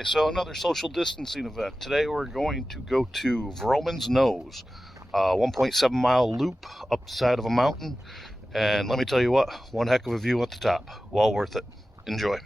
Okay, so another social distancing event. Today we're going to go to Vroman's Nose, 1.7 mile loop up the side of a mountain. And let me tell you what, one heck of a view at the top. Well worth it. Enjoy.